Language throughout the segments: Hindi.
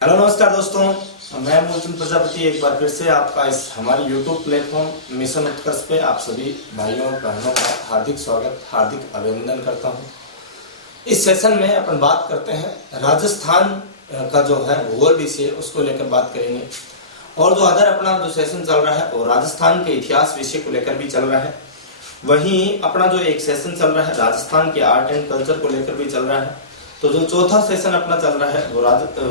हेलो नमस्कार दोस्तों, मैं मूलचंद प्रजापति एक बार फिर से आपका इस हमारे YouTube प्लेटफॉर्म मिशन उत्कर्ष पे आप सभी भाइयों और बहनों का हार्दिक स्वागत, हार्दिक अभिनंदन करता हूं। इस सेशन में अपन बात करते हैं राजस्थान का जो है भूगोल विषय, उसको लेकर बात करेंगे। और जो अदर अपना जो सेशन चल रहा है वो राजस्थान के इतिहास विषय को लेकर भी चल रहा है। वहीं अपना जो एक सेशन चल रहा है राजस्थान के आर्ट एंड कल्चर को लेकर भी चल रहा है। तो जो चौथा सेशन अपना चल रहा है वो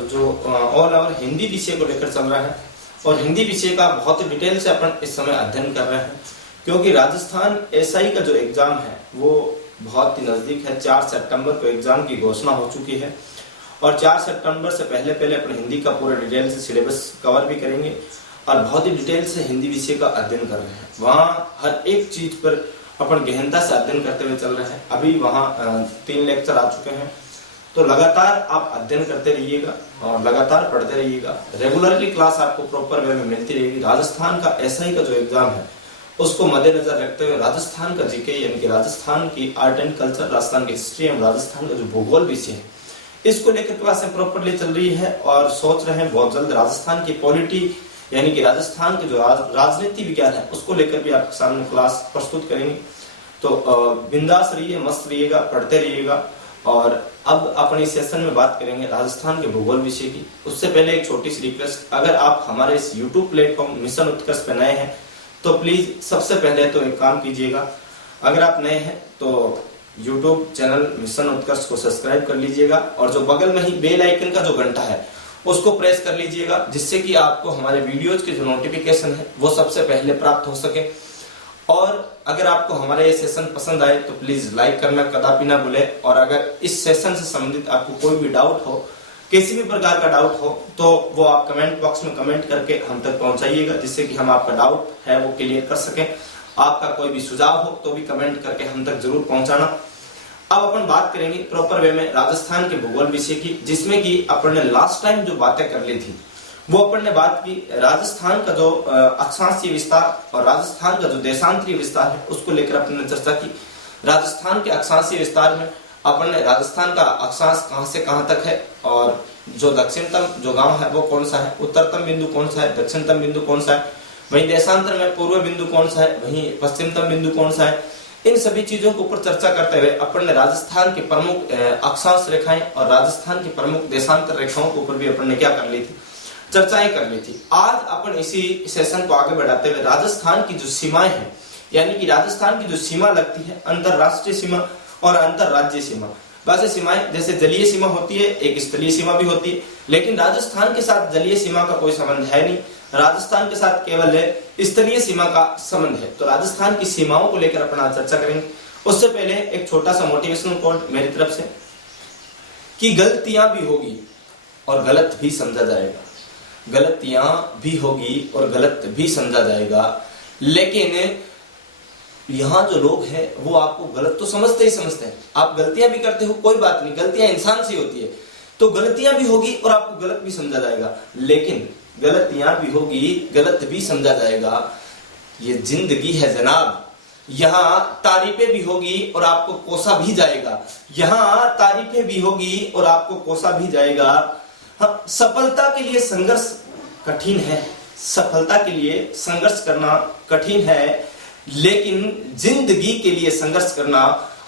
जो ऑल ओवर हिंदी विषय को लेकर चल रहा है। और हिंदी विषय का बहुत ही डिटेल से अपन इस समय अध्ययन कर रहे हैं, क्योंकि राजस्थान एसआई का जो एग्जाम है वो बहुत ही नजदीक है। 4 सितंबर को एग्जाम की घोषणा हो चुकी है और 4 सितंबर से पहले अपन हिंदी का पूरा डिटेल से सिलेबस कवर भी करेंगे और बहुत ही डिटेल से हिंदी विषय का अध्ययन कर रहे हैं। वहाँ हर एक चीज पर अपन गहनता से अध्ययन करते हुए चल रहे हैं। अभी वहाँ 3 लेक्चर आ चुके हैं, तो लगातार आप अध्ययन करते रहिएगा और लगातार पढ़ते रहिएगा। रेगुलरली क्लास आपको प्रॉपर वे में मिलती रहेगी। राजस्थान का एसआई का जो एग्जाम है उसको मद्देनजर रखते हुए राजस्थान का जीके यानी कि राजस्थान की आर्ट एंड कल्चर, राजस्थान की हिस्ट्री एवं राजस्थान का जो भूगोल विषय है इसको लेकर क्लासें प्रॉपरली चल रही है। और सोच रहे हैं बहुत जल्द राजस्थान की पॉलिटी यानी कि राजस्थान के जो राजनीति विज्ञान है उसको लेकर भी आपके सामने क्लास प्रस्तुत करेंगे। तो बिंदास रहिए, मस्त रहिएगा, पढ़ते रहिएगा। और अब अपने इस सेशन में बात करेंगे राजस्थान के भूगोल विषय की। उससे पहले एक छोटी सी रिक्वेस्ट, अगर आप हमारे इस YouTube प्लेटफॉर्म मिशन उत्कर्ष पे नए हैं तो प्लीज सबसे पहले तो एक काम कीजिएगा। अगर आप नए हैं तो YouTube चैनल मिशन उत्कर्ष को सब्सक्राइब कर लीजिएगा और जो बगल में ही बेल आइकन का जो घंटा है उसको प्रेस कर लीजिएगा, जिससे कि आपको हमारे वीडियोज के जो नोटिफिकेशन है वो सबसे पहले प्राप्त हो सके। और अगर आपको हमारे ये सेशन पसंद आए तो प्लीज लाइक करना कदापि ना भूले। और अगर इस सेशन से संबंधित आपको कोई भी डाउट हो, किसी भी प्रकार का डाउट हो, तो वो आप कमेंट बॉक्स में कमेंट करके हम तक पहुंचाइएगा, जिससे कि हम आपका डाउट है वो क्लियर कर सकें। आपका कोई भी सुझाव हो तो भी कमेंट करके हम तक जरूर पहुंचाना। अब अपन बात करेंगे प्रॉपर वे में राजस्थान के भूगोल विषय की, जिसमें कि अपन ने लास्ट टाइम जो बातें कर ली थी वो अपन ने बात की राजस्थान का जो अक्षांशीय विस्तार और राजस्थान का जो देशांतरीय विस्तार है उसको लेकर अपन ने चर्चा की। राजस्थान के अक्षांशीय विस्तार में अपन ने राजस्थान का अक्षांश कहां से कहां तक है और जो दक्षिणतम जो गांव है वो कौन सा है, उत्तरतम बिंदु कौन सा है, दक्षिणतम बिंदु कौन सा है, वहीं देशांतर में पूर्व बिंदु कौन सा है, वहीं पश्चिमतम बिंदु कौन सा है। इन सभी चीजों के ऊपर चर्चा करते हुए अपन ने राजस्थान की प्रमुख अक्षांश रेखाएं और राजस्थान की प्रमुख देशांतर रेखाओं के ऊपर भी अपन ने क्या कर ली थी, चर्चाएं कर ली थी। आज अपन इसी सेशन को आगे बढ़ाते हुए राजस्थान की जो सीमाएं हैं यानी कि राजस्थान की जो सीमा लगती है, अंतरराष्ट्रीय सीमा और अंतरराज्यीय सीमा। वैसे सीमाएं जैसे जलीय सीमा होती है, एक स्थलीय सीमा भी होती है, लेकिन राजस्थान के साथ जलीय सीमा का कोई संबंध है नहीं। राजस्थान के साथ केवल स्थलीय सीमा का संबंध है। तो राजस्थान की सीमाओं को लेकर अपन आज चर्चा करेंगे। उससे पहले एक छोटा सा मोटिवेशनल कोट मेरी तरफ से कि गलतियां भी होगी और गलत भी समझा जाएगा, गलतियां भी होगी और गलत भी समझा जाएगा, लेकिन यहाँ जो लोग हैं वो आपको गलत तो समझते ही समझते हैं। आप गलतियां भी करते हो, कोई बात नहीं, गलतियां इंसान से होती है। तो गलतियां भी होगी और आपको गलत भी समझा जाएगा, लेकिन गलतियां भी होगी, गलत भी समझा जाएगा, ये जिंदगी है जनाब। यहाँ तारीफें भी होगी और आपको कोसा भी जाएगा, यहाँ तारीफें भी होगी और आपको कोसा भी जाएगा। हाँ, सफलता के लिए संघर्ष कठिन है, सफलता के लिए संघर्ष करना कठिन है, लेकिन जिंदगी के लिए संघर्ष करना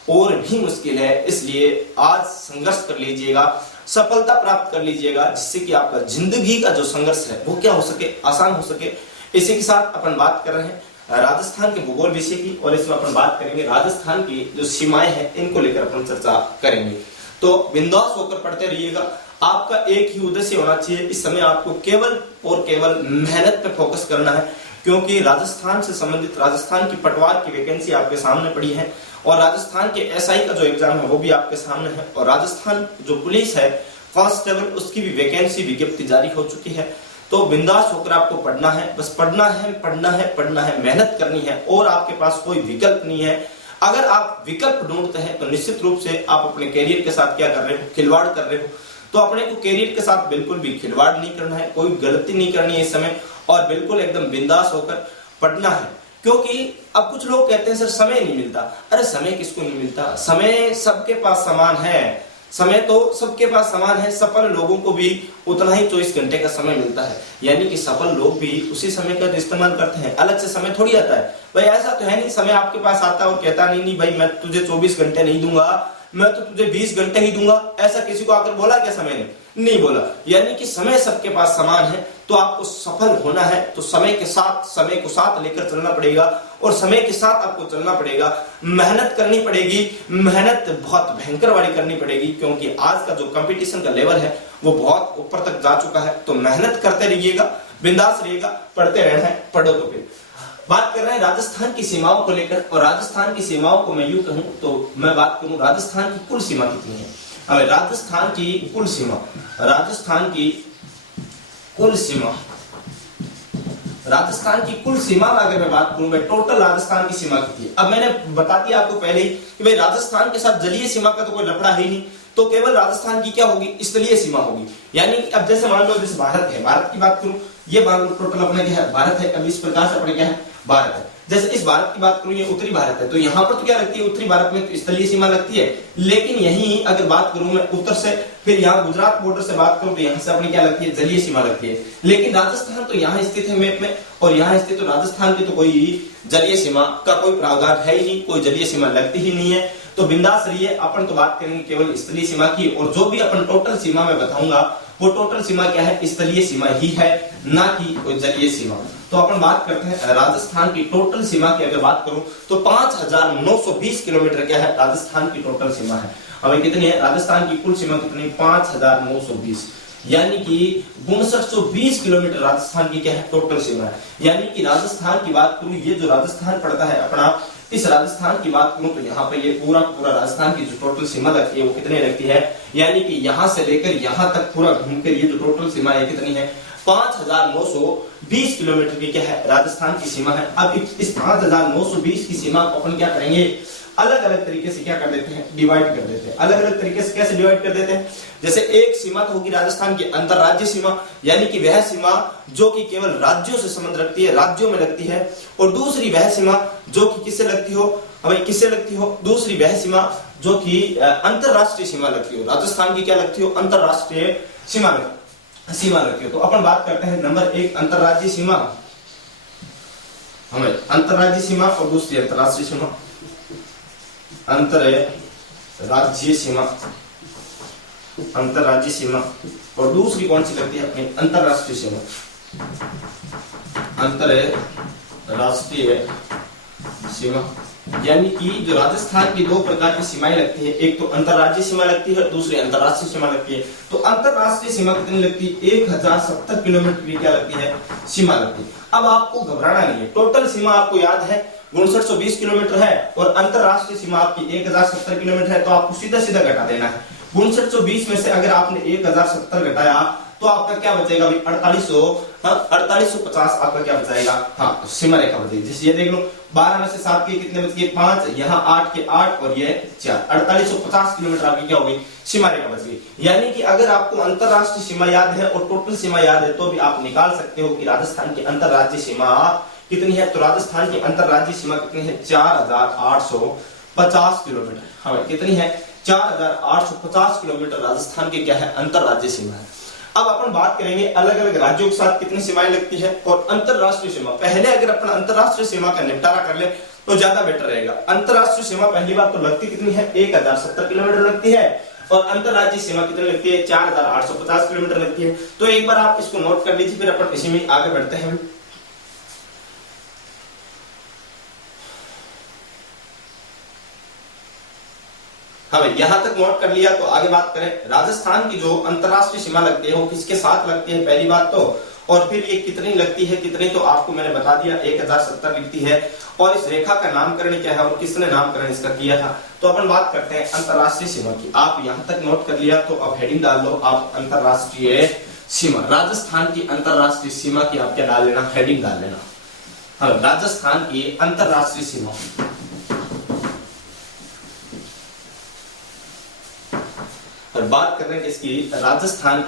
और भी मुश्किल है। इसलिए आज संघर्ष कर लीजिएगा, सफलता प्राप्त कर लीजिएगा, जिससे कि आपका जिंदगी का जो संघर्ष है वो क्या हो सके, आसान हो सके। इसी के साथ अपन बात कर रहे हैं राजस्थान के भूगोल विषय की और इसमें अपन बात करेंगे राजस्थान की जो सीमाएं हैं इनको लेकर अपन चर्चा करेंगे। तो बिंदास होकर पढ़ते रहिएगा। आपका एक ही उद्देश्य होना चाहिए, इस समय आपको केवल और केवल मेहनत पे फोकस करना है, क्योंकि राजस्थान से संबंधित राजस्थान की पटवार की वैकेंसी आपके सामने पड़ी है और राजस्थान के एसआई का जो एग्जाम है वो भी आपके सामने है और राजस्थान जो पुलिस है कांस्टेबल उसकी भी वैकेंसी विज्ञप्ति जारी हो चुकी है। तो बिंदास होकर आपको पढ़ना है, बस पढ़ना है, पढ़ना है, पढ़ना है, मेहनत करनी है और आपके पास कोई विकल्प नहीं है। अगर आप विकल्प ढूंढते हैं तो निश्चित रूप से आप अपने कैरियर के साथ क्या कर रहे हो, खिलवाड़ कर रहे हो। तो अपने को कैरियर के साथ बिल्कुल भी खिलवाड़ नहीं करना है, कोई गलती नहीं करनी है इस समय और बिल्कुल एकदम बिंदास होकर पढ़ना है। क्योंकि अब कुछ लोग कहते हैं सर समय नहीं मिलता। अरे समय किसको नहीं मिलता, समय सबके पास समान है। समय तो सबके पास समान है, सफल लोगों को भी उतना ही 24 घंटे का समय मिलता है, यानी कि सफल लोग भी उसी समय का इस्तेमाल करते हैं, अलग से समय थोड़ी आता है। भाई ऐसा तो है नहीं समय आपके पास आता है और कहता नहीं भाई मैं तुझे 24 घंटे नहीं दूंगा, मैं तो तुझे 20 घंटे ही दूंगा, ऐसा किसी को आकर बोला क्या समय ने? नहीं बोला। यानी कि समय सबके पास समान है, तो आपको सफल होना है तो समय के साथ, समय को साथ लेकर चलना पड़ेगा और समय के साथ आपको चलना पड़ेगा, मेहनत करनी पड़ेगी, मेहनत बहुत भयंकर वाली करनी पड़ेगी, क्योंकि आज का जो कंपटीशन का लेवल है वो बहुत ऊपर तक जा चुका है। तो मेहनत करते रहिएगा, बिंदास रहिएगा, पढ़ते रहना है, पढ़ो तो फिर। बात कर रहे हैं राजस्थान की सीमाओं को लेकर, और राजस्थान की सीमाओं को मैं यूं कहूं तो मैं बात करूं राजस्थान की कुल सीमा कितनी है। अब राजस्थान की कुल सीमा, राजस्थान की कुल सीमा, राजस्थान की कुल सीमा में अगर मैं बात करूं, मैं टोटल राजस्थान की सीमा कितनी है। अब मैंने बता दिया आपको पहले ही कि भाई राजस्थान के साथ जलीय सीमा का तो कोई लफड़ा है ही नहीं, तो केवल राजस्थान की क्या होगी, स्थलीय सीमा होगी। यानी कि अब जैसे मान लो जैसे भारत है, भारत की बात करूं, ये टोटल अपना क्या है, भारत है। अब इस प्रकार से अपने क्या है, भारत है। जैसे इस भारत की बात करूं, ये उत्तरी भारत है, तो यहाँ पर तो क्या लगती है, उत्तरी भारत में तो स्थलीय सीमा लगती है। लेकिन यही अगर बात करूं मैं उत्तर से, फिर यहाँ गुजरात बॉर्डर से बात करूं तो यहाँ से अपनी क्या लगती है, जलीय सीमा लगती है। लेकिन राजस्थान तो यहाँ स्थित है मैप में, और यहाँ स्थित तो राजस्थान की तो कोई जलीय सीमा का कोई प्रावधान है ही नहीं, कोई जलीय सीमा लगती ही नहीं है। तो बिंदास रहिए, अपन तो बात करेंगे केवल स्थलीय सीमा की, और जो भी अपन टोटल सीमा में बताऊंगा वो टोटल सीमा क्या है, स्थलीय सीमा ही है, ना कि कोई जलीय सीमा। तो अपन बात करते हैं राजस्थान की टोटल सीमा की अगर बात करूं तो 5920 किलोमीटर क्या है, राजस्थान की टोटल सीमा है। अब कितनी है राजस्थान की कुल सीमा कितनी, 5920, यानी कि 5920 किलोमीटर राजस्थान की क्या है, टोटल सीमा है। यानी कि राजस्थान की बात करूं, ये जो राजस्थान पड़ता है अपना, इस राजस्थान की बात करूं तो यहाँ पे ये पूरा पूरा राजस्थान की जो टोटल सीमा लगती है वो कितनी लगती है, यानी कि यहाँ से लेकर यहाँ तक पूरा घूमकर ये जो टोटल सीमा है कितनी है, 5920 किलोमीटर की क्या है, राजस्थान की सीमा है। अब इस 5920 की सीमा को अपन क्या करेंगे, अलग अलग तरीके से क्या कर देते हैं, डिवाइड कर देते हैं। अलग अलग तरीके से कैसे डिवाइड कर देते हैं, जैसे एक सीमा तो होगी राजस्थान की अंतरराज्यीय सीमा, यानी कि वह सीमा जो कि केवल राज्यों से संबंध रखती है, राज्यों में लगती है। और दूसरी वह सीमा जो कि किससे लगती हो, अब किससे लगती हो, दूसरी वह सीमा जो कि अंतरराष्ट्रीय सीमा लगती हो। राजस्थान की क्या लगती हो, अंतरराष्ट्रीय सीमा लगती हो। तो अपन बात करते हैं नंबर 1 अंतरराज्यीय सीमा, हमें अंतरराज्यीय सीमा, और दूसरी अंतरराष्ट्रीय सीमा, अंतरराज्यीय सीमा, अंतरराज्यीय सीमा, और दूसरी कौन सी लगती है अपनी, अंतरराष्ट्रीय सीमा, अंतरराष्ट्रीय सीमा। यानी कि जो राजस्थान की दो प्रकार की सीमाएं लगती है, एक तो अंतरराज्यीय सीमा लगती है, दूसरी अंतरराष्ट्रीय सीमा लगती है। तो अंतरराष्ट्रीय सीमा कितनी लगती है, 1070 किलोमीटर की क्या लगती है, सीमा लगती है। अब आपको घबराना नहीं है, टोटल सीमा आपको याद है 5920 किलोमीटर है, और अंतरराष्ट्रीय सीमा आपकी 1070 किलोमीटर है, तो आपको सीधा सीधा घटा देना है। 5920 में से अगर आपने 1070 घटाया तो आपका क्या बचेगा भाई, 4850 आपका क्या बचाएगा, हाँ सीमा रेखा बचेगी। जैसे ये देख लो, 12 में से 7 के कितने बच गए, 5, यहाँ 8 के 8 और ये 4, 4850 किलोमीटर आपकी क्या होगी, सीमा रेखा बच गई। यानी कि अगर आपको अंतरराष्ट्रीय सीमा याद है और टोटल सीमा याद है तो भी आप निकाल सकते हो कि राजस्थान की अंतरराज्यीय सीमा कितनी है। तो राजस्थान की अंतरराज्यीय सीमा कितनी है, 4850 किलोमीटर। हाँ कितनी है, 4850 किलोमीटर राजस्थान की क्या है, अंतरराज्यीय सीमा है। अब अपन बात करेंगे अलग अलग राज्यों के साथ कितनी सीमाएं लगती है और अंतरराष्ट्रीय सीमा। पहले अगर अपन अंतरराष्ट्रीय सीमा का निपटारा कर ले तो ज्यादा बेटर रहेगा। अंतरराष्ट्रीय सीमा पहली बात तो लगती कितनी है, 1070 किलोमीटर लगती है, और अंतरराज्यीय सीमा कितनी लगती है, 4850 किलोमीटर लगती है। तो एक बार आप इसको नोट कर लीजिए, फिर अपन इसी में आगे बढ़ते हैं। हाँ भाई, यहां तक नोट कर लिया तो आगे बात करें। राजस्थान की जो अंतरराष्ट्रीय सीमा लगती है वो किसके साथ लगती है, पहली बात तो, और फिर ये कितनी लगती है, कितनी तो आपको मैंने बता दिया 1070 लगती है। और इस रेखा का नामकरण क्या है और किसने नामकरण इसका किया था। तो अपन बात करते हैं अंतरराष्ट्रीय सीमा की। आप यहां तक नोट कर लिया तो अब हेडिंग डाल लो आप, अंतरराष्ट्रीय सीमा। राजस्थान की अंतरराष्ट्रीय सीमा की आप क्या डाल लेना, हेडिंग डाल लेना। हाँ, राजस्थान की अंतरराष्ट्रीय सीमा। और बात कर रहे हैं इसकी, राजस्थान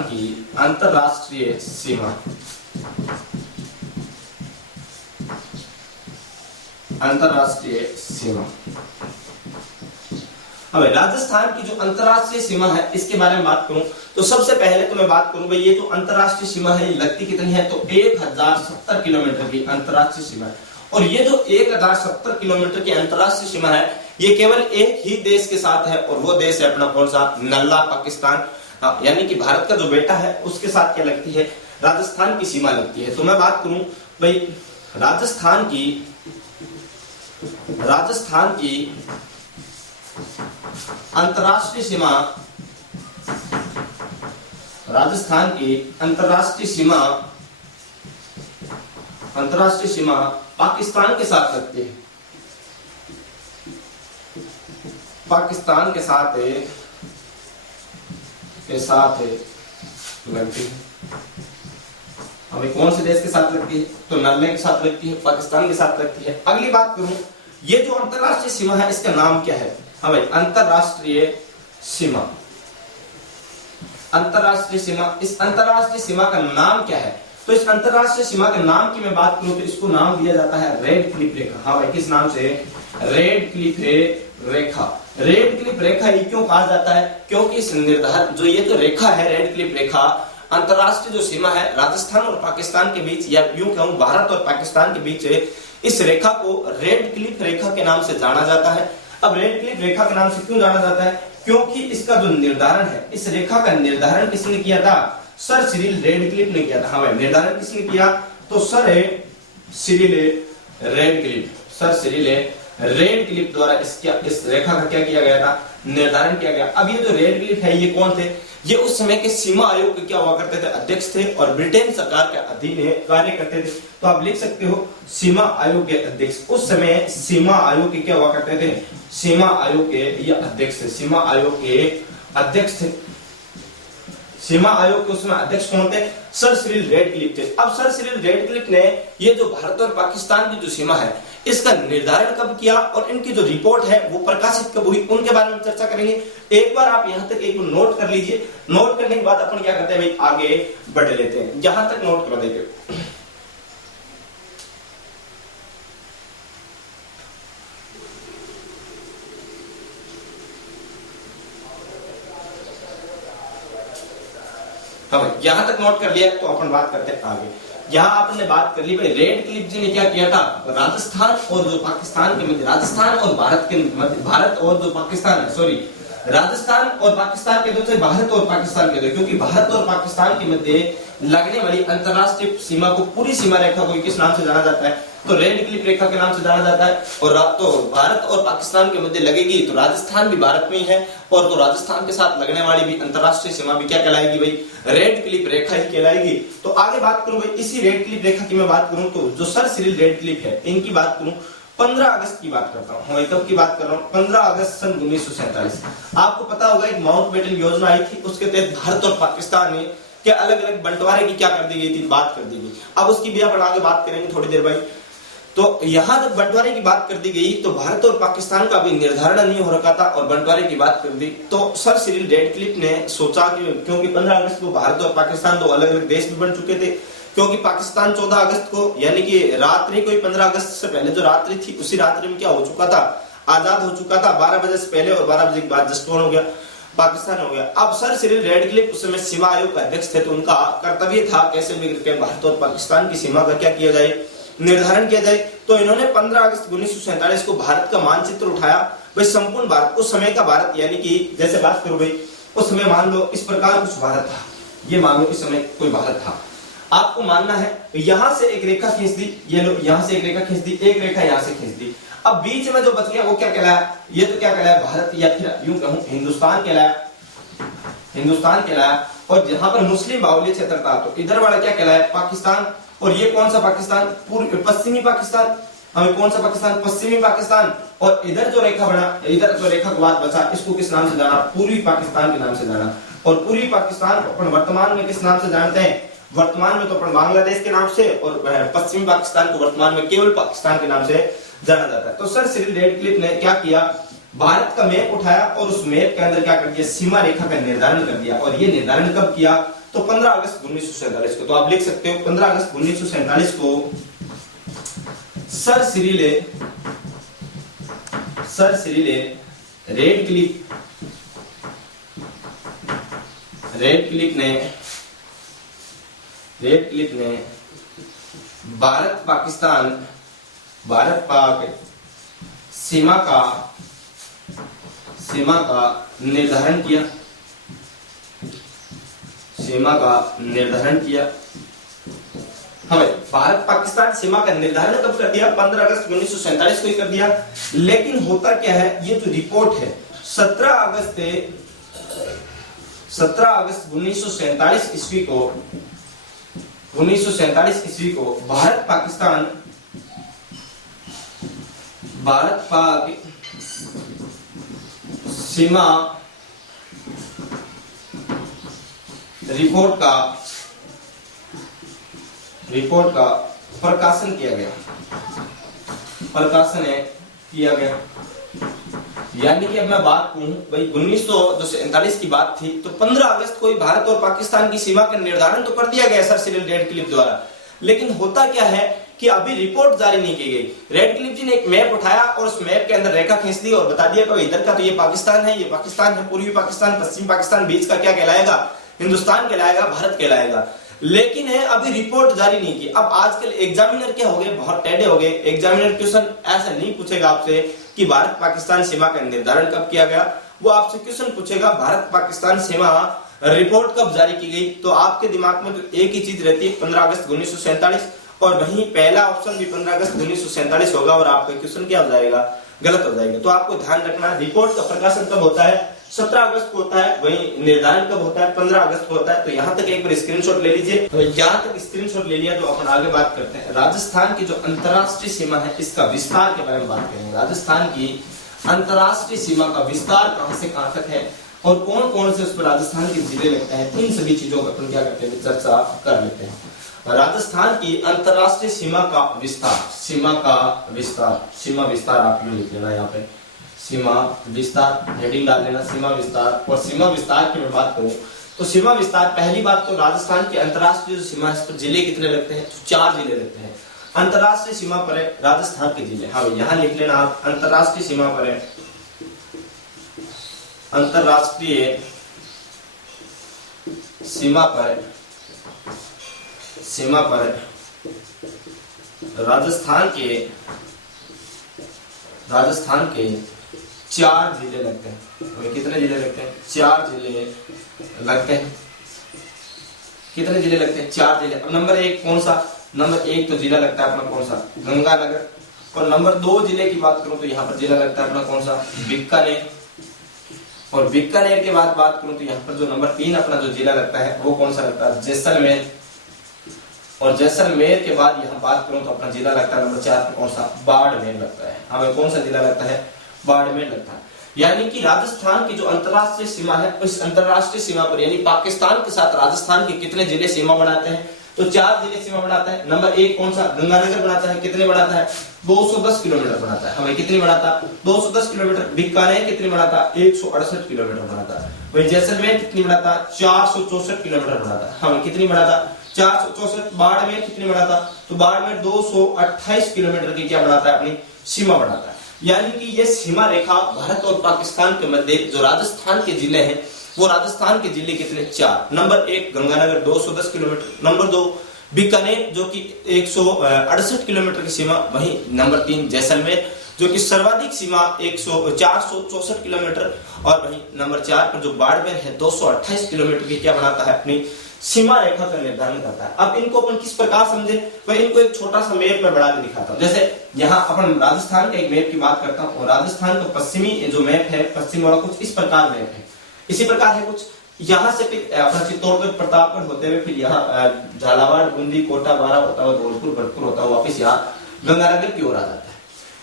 की अंतरराष्ट्रीय सीमा। अंतरराष्ट्रीय सीमा। अब राजस्थान की जो अंतरराष्ट्रीय सीमा है इसके बारे में बात करूं तो सबसे पहले तो मैं बात करूं भाई ये जो अंतरराष्ट्रीय सीमा है ये लगती कितनी है, तो 1070 किलोमीटर की अंतरराष्ट्रीय सीमा है। और ये जो 1070 किलोमीटर की अंतरराष्ट्रीय सीमा है ये केवल एक ही देश के साथ है, और वो देश है अपना कौन सा, नल्ला पाकिस्तान। यानी कि भारत का जो बेटा है उसके साथ क्या लगती है, राजस्थान की सीमा लगती है। तो मैं बात करूं भाई राजस्थान की अंतरराष्ट्रीय सीमा, राजस्थान की अंतरराष्ट्रीय सीमा पाकिस्तान के साथ लगती है, पाकिस्तान के साथ लगती है। हमें कौन से देश के साथ लगती है, तो नल्ले के साथ लगती है, पाकिस्तान के साथ लगती है। अगली बात करूं ये जो अंतरराष्ट्रीय सीमा है इसका नाम क्या है, हाँ भाई अंतरराष्ट्रीय सीमा। अंतरराष्ट्रीय सीमा, इस अंतरराष्ट्रीय सीमा का नाम क्या है, तो इस अंतरराष्ट्रीय सीमा के नाम की मैं बात करूं तो इसको नाम दिया जाता है रेड क्लिफ रेखा। हाँ भाई किस नाम से, रेड क्लिफ रेखा। रेड क्लिफ रेखा ये क्यों कहा जाता है, क्योंकि इस निर्धारित जो ये जो रेखा है रेड क्लिफ रेखा, अंतरराष्ट्रीय जो सीमा है राजस्थान और पाकिस्तान के बीच, या यूं कहूं भारत और पाकिस्तान के बीच इस रेखा को रेड क्लिफ रेखा के नाम से जाना जाता है। अब रेड क्लिफ रेखा के नाम से क्यों जाना जाता है, क्योंकि इसका जो निर्धारण है, इस रेखा का निर्धारण किसने किया था, सर सिरिल रेडक्लिफ ने किया था। हाँ भाई निर्धारण किसने किया, तो सर सिरिल रेडक्लिफ द्वारा इस रेखा का क्या किया गया था, निर्धारण किया गया। अब ये जो रेडक्लिफ है ये कौन थे, ये उस समय के सीमा आयोग के क्या हुआ करते थे, अध्यक्ष थे, और ब्रिटेन सरकार के अधीन कार्य करते थे। तो आप लिख सकते हो सीमा आयोग के अध्यक्ष, उस समय सीमा आयोग के क्या हुआ करते थे, सीमा आयोग के ये अध्यक्ष थे, सीमा आयोग के अध्यक्ष थे। सीमा आयोग के उसमें अध्यक्ष कौन थे, सर सिरिल रेडक्लिफ थे। अब सर सिरिल रेडक्लिफ ने ये जो भारत और पाकिस्तान की जो सीमा है इसका निर्धारण कब किया, और इनकी जो रिपोर्ट है वो प्रकाशित कब हुई, उनके बारे में चर्चा करेंगे। एक बार आप यहां तक एक नोट कर लीजिए, नोट करने के बाद अपन क्या करते हैं भाई आगे बढ़ लेते हैं। यहां तक नोट कर देते। यहां तक नोट कर लिया तो अपन बात करते हैं आगे। यहां आपने बात कर ली भाई रेडक्लिफ जी ने क्या किया था, राजस्थान और जो पाकिस्तान के मध्य, राजस्थान और भारत के मध्य, भारत और जो पाकिस्तान है, सॉरी राजस्थान और पाकिस्तान के मध्य, भारत और पाकिस्तान के मध्य, क्योंकि भारत और पाकिस्तान के मध्य लगने वाली अंतरराष्ट्रीय सीमा को, पूरी सीमा रेखा को किस नाम से जाना जाता है, तो रेडक्लिफ रेखा के नाम से जाना जाता है। और तो भारत और पाकिस्तान के मध्य लगेगी तो राजस्थान भी भारत में ही है, और तो राजस्थान के साथ लगने वाली भी अंतरराष्ट्रीय सीमा भी क्या कहलाएगी भाई, रेडक्लिफ रेखा ही कहलाएगी। तो आगे बात करूं भाई इसी रेडक्लिफ रेखा की मैं बात करूं तो जो सर सिरिल रेडक्लिफ है इनकी बात करूं 15 अगस्त की बात करता हूं। मैं कब की बात कर रहा हूं, 15 अगस्त सन 1947। आपको पता होगा एक माउंटबेटन योजना आई थी, उसके तहत भारत और पाकिस्तान में के अलग अलग बंटवारे की क्या कर दी गई थी, बात कर दी गई। अब उसकी भी अपन आगे बात करेंगे थोड़ी देर भाई। तो यहां जब बंटवारे की बात कर दी गई तो भारत और पाकिस्तान का भी निर्धारण नहीं हो रखा था, और बंटवारे की बात कर दी तो सर सिरिल रेडक्लिफ ने सोचा कि क्योंकि 15 अगस्त को भारत और पाकिस्तान दो अलग अलग देश भी बन चुके थे, क्योंकि पाकिस्तान 14 अगस्त को यानी कि रात्रि को ही 15 अगस्त से पहले जो रात्रि थी उसी रात्रि में क्या हो चुका था, आजाद हो चुका था। 12 बजे से पहले और 12 बजे के बाद जस्ट हो गया, पाकिस्तान हो गया। अब सर सिरिल रेडक्लिफ उस समय सीमा आयोग के अध्यक्ष थे, तो उनका कर्तव्य था कैसे भी करके भारत और पाकिस्तान की सीमा का क्या किया जाए, निर्धारण किया जाए। तो इन्होंने 15 अगस्त 1947 को भारत का मानचित्र उठाया भाई, संपूर्ण भारत, उस समय का भारत, यानी कि जैसे बात करो भाई उस समय मान लो इस प्रकार कुछ भारत था, ये मान लो इस समय कोई भारत था, आपको मानना है यहां से एक रेखा खींच दी, ये लो यहां से एक रेखा खींच दी, एक रेखा यहां से खींच दी। अब बीच में जो बच गया वो क्या कहलाया, ये तो क्या कहलाया भारत, या फिर यूं कहूं हिंदुस्तान कहलाया, हिंदुस्तान कहलाया। और जहां पर मुस्लिम बाहुल्य क्षेत्र था तो इधर वाला क्या कहलाया, पाकिस्तान। और ये कौन सा पाकिस्तान, पूर्व पश्चिमी पाकिस्तान। हमें कौन सा पाकिस्तान, पश्चिमी पाकिस्तान। और इधर जो रेखा बना, इधर जो रेखा के बाद बचा, इसको किस नाम से जाना, पूर्वी पाकिस्तान के नाम से जाना। और पूर्वी पाकिस्तान को अपन वर्तमान में किस नाम से जानते हैं, वर्तमान में तो अपन बांग्लादेश के नाम से, और पश्चिमी पाकिस्तान को वर्तमान में केवल पाकिस्तान के नाम से जाना जाता है। तो सर सिरिल रेडक्लिफ ने क्या किया, भारत का मैप उठाया और उस मैप के अंदर क्या कर दिया, सीमा रेखा का निर्धारण कर दिया। और ये निर्धारण कब किया, तो 15 अगस्त 1947 को। तो आप लिख सकते हो 15 अगस्त 1947 को सरसिरीले रेड क्लिफ ने भारत पाक सीमा का निर्धारण किया। हमें भारत पाकिस्तान सीमा का निर्धारण कब कर दिया? 15 अगस्त 1947 को ही कर दिया। लेकिन होता क्या है, ये जो रिपोर्ट है 17 अगस्त 1947 ईस्वी को भारत पाक सीमा रिपोर्ट का प्रकाशन किया गया। यानी कि अब मैं बात कहूं भाई 1947 की बात थी, तो 15 अगस्त को ही भारत और पाकिस्तान की सीमा का निर्धारण तो कर दिया गया सरसिरील रेडक्लिफ द्वारा। लेकिन होता क्या है कि अभी रिपोर्ट जारी नहीं की गई। रेडक्लिफ जी ने एक मैप उठाया और उस मैप के अंदर रेखा खींच दी और बता दिया कि इधर का तो ये पाकिस्तान है, पूर्वी पाकिस्तान, पश्चिमी पाकिस्तान, बीच का क्या कहलाएगा? हिंदुस्तान कहलाएगा, भारत कहलाएगा। लेकिन है अभी रिपोर्ट जारी नहीं की। अब आजकल एग्जामिनर क्या हो गए, बहुत टेढ़े हो गए। एग्जामिनर क्वेश्चन ऐसा नहीं पूछेगा आपसे कि भारत पाकिस्तान सीमा का निर्धारण कब किया गया, वो आपसे क्वेश्चन पूछेगा भारत पाकिस्तान सीमा रिपोर्ट कब जारी की गई। तो आपके दिमाग में तो एक ही चीज रहती है 15 अगस्त 1947, और वहीं पहला ऑप्शन भी 15 अगस्त 1947 होगा और आपका क्वेश्चन क्या हो जाएगा? गलत हो जाएगा। तो आपको ध्यान रखना, रिपोर्ट का प्रकाशन कब होता है? 17 अगस्त को होता है। वहीं निर्धारण कब होता है? 15 अगस्त को होता है। तो यहाँ तक एक बार स्क्रीनशॉट ले लीजिए। तो यहाँ तक स्क्रीनशॉट ले लिया तो अपन आगे बात करते हैं। राजस्थान की जो अंतरराष्ट्रीय सीमा है इसका विस्तार के बारे में बात करेंगे। राजस्थान की अंतरराष्ट्रीय सीमा का विस्तार कहां से कहां तक है और कौन कौन से उस पर राजस्थान के जिले लगते हैं, इन सभी चीजों पर अपन क्या करते हैं, चर्चा कर लेते हैं। राजस्थान की अंतरराष्ट्रीय सीमा विस्तार आप यूं लिख लेना, यहाँ पे सीमा विस्तार हेडिंग डाल लेना, सीमा विस्तार। और सीमा विस्तार की मैं बात करूं तो सीमा विस्तार, पहली बात तो राजस्थान की अंतरराष्ट्रीय सीमा है, इस पर जिले कितने लगते हैं? तो 4 जिले लगते हैं। अंतरराष्ट्रीय सीमा पर है राजस्थान के जिले। हाँ, यहाँ लिख लेना आप, अंतरराष्ट्रीय सीमा पर है, अंतरराष्ट्रीय सीमा पर राजस्थान के 4 जिले लगते हैं। कितने जिले लगते हैं? 4 जिले लगते हैं। कितने जिले लगते हैं? 4 जिले। अब नंबर 1 कौन सा? नंबर 1 तो जिला लगता है अपना कौन सा? गंगानगर। और नंबर 2 जिले की बात करूं तो यहाँ पर जिला लगता है अपना कौन सा? बीकानेर। और बीकानेर के बाद बात करूं तो यहाँ पर जो नंबर 3 अपना जो जिला लगता है वो कौन सा लगता है? जैसलमेर। और जैसलमेर के बाद यहाँ बात करूं तो अपना जिला लगता है नंबर 4 कौन सा? बाड़मेर लगता है। हमें कौन सा जिला लगता है? बाड़मेर लगता है। यानी कि राजस्थान की जो अंतरराष्ट्रीय सीमा है उस अंतरराष्ट्रीय सीमा पर यानी पाकिस्तान के साथ राजस्थान के कितने जिले सीमा बनाते हैं? तो 4 जिले सीमा बनाता है। नंबर 1 कौन सा? गंगानगर बनाता है। कितने बनाता है? 210 किलोमीटर बनाता है। हमें कितनी बनाता? 210 किलोमीटर। बीकानेर कितनी बनाता? 168 किलोमीटर बनाता है। वही जैसलमेर कितनी बनाता? 464 किलोमीटर बनाता है। हमें कितनी बनाता? 464। बाड़मेर कितनी बनाता? तो बाड़मेर 228 किलोमीटर की क्या बनाता है? अपनी सीमा बनाता है। यानी कि ये सीमा रेखा भारत और पाकिस्तान के मध्य जो राजस्थान के जिले हैं वो राजस्थान के जिले कितने? 4। Number 1 Ganganagar 210 kilometre, number 2 Bikaner जो कि 168 किलोमीटर की सीमा, वहीं नंबर 3 जैसलमेर जो कि सर्वाधिक सीमा 464 किलोमीटर, और वहीं नंबर 4 पर जो बाड़मेर है 228 किलोमीटर की क्या बनाता है? अपनी सीमा रेखा का निर्धारण करता है। अब इनको अपन किस प्रकार समझे? मैं इनको एक छोटा सा मैप में बना के दिखाता हूँ। जैसे यहाँ अपन राजस्थान के एक मैप की बात करता हूँ और राजस्थान का पश्चिमी जो मैप है, पश्चिम वाला कुछ इस प्रकार मैप है, इसी प्रकार है कुछ। यहाँ से अपना चित्तौड़गढ़, प्रतापगढ़ होते हुए फिर यहाँ झालावाड़, बूंदी, कोटा, बारा होता हुआ धौलपुर, भरतपुर होता हुआ वापिस यहाँ गंगानगर की ओर आ जाता है।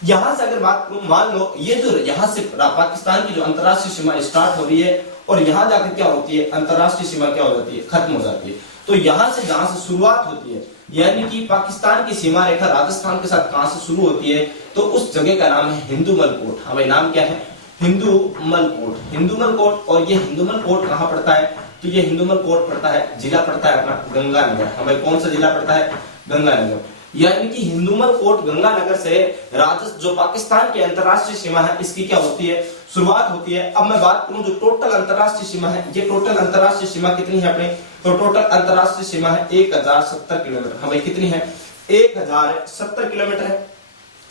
यहाँ से अगर बात करूं, मान लो ये जो यहाँ से पाकिस्तान की जो अंतरराष्ट्रीय सीमा स्टार्ट हो रही है और यहाँ जाकर क्या होती है? अंतरराष्ट्रीय सीमा क्या हो जाती है? खत्म हो जाती है। तो यहाँ से जहां से शुरुआत होती है यानी कि पाकिस्तान की सीमा रेखा राजस्थान के साथ कहां से शुरू होती है तो उस जगह का नाम है हिंदूमल कोट। हमारे नाम क्या है? हिंदूमल कोट। हिंदूमल कोट। और ये हिंदूमल कोट कहाँ पड़ता है? तो ये हिंदूमल कोट पड़ता है, जिला पड़ता है अपना गंगानगर। हमें कौन सा जिला पड़ता है? गंगानगर। यानी कि हिंदुमल कोट गंगानगर से राजस्थान जो पाकिस्तान की अंतरराष्ट्रीय सीमा है इसकी क्या होती है, शुरुआत होती है। अब मैं बात करूं जो टोटल अंतरराष्ट्रीय सीमा है, ये टोटल अंतरराष्ट्रीय सीमा कितनी है अपने, तो टोटल अंतरराष्ट्रीय सीमा है 1070 किलोमीटर। हमें कितनी है, 1070 किलोमीटर है।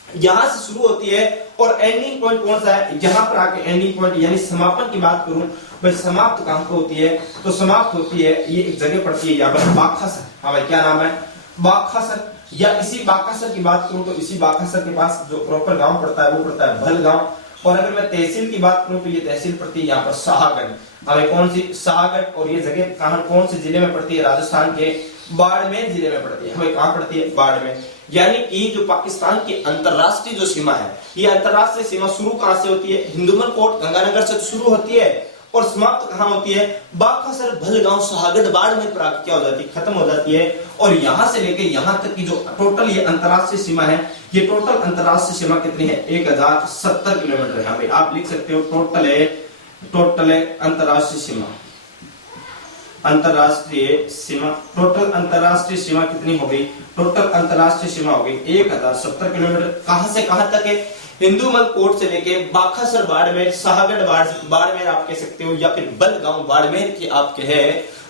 यहां से शुरू होती है और एंडिंग पॉइंट कौन सा है, यहां पर आके एंडिंग पॉइंट यानी समापन की बात करूं भाई, समाप्त कहां पर होती है, तो समाप्त होती है ये एक जगह पड़ती है यहाँ पर बाखासर। हाँ भाई क्या नाम है, बाखासर। या इसी बाखासर की बात करूं तो इसी बाखासर के पास जो प्रॉपर गांव पड़ता है वो पड़ता है भलगांव। और अगर मैं तहसील की बात करूं तो ये तहसील पड़ती है यहाँ पर शाहगढ़। हमें कौन सी, शाहगढ़। और ये जगह कहां, कौन से जिले में पड़ती है, राजस्थान के बाड़मेर जिले में पड़ती है। हमें कहां पड़ती है, बाड़मेर। यानी कि जो पाकिस्तान की अंतरराष्ट्रीय जो सीमा है, ये अंतरराष्ट्रीय सीमा शुरू कहां से होती है, हिंदुमल कोट गंगानगर से शुरू होती है और समाप्त कहां होती है, बाखासर भलगांव शाहगढ़ बाड़मेर पर आके क्या हो जाती है, खत्म हो जाती है। और यहां से लेके यहां तक की जो टोटल ये अंतरराष्ट्रीय सीमा है, ये टोटल अंतरराष्ट्रीय सीमा कितनी है, 1070 किलोमीटर है। आप लिख सकते हो टोटल है अंतरराष्ट्रीय सीमा, अंतरराष्ट्रीय सीमा, टोटल अंतरराष्ट्रीय सीमा कितनी हो गई, टोटल अंतरराष्ट्रीय सीमा हो गई 1070 किलोमीटर। कहां से कहां तक है, हिंदुमल कोट से लेके बाखासर बाड़मेर, शाहगढ़ बाड़मेर आप कह सकते हो, या फिर बलगांव बाड़मेर की आप कह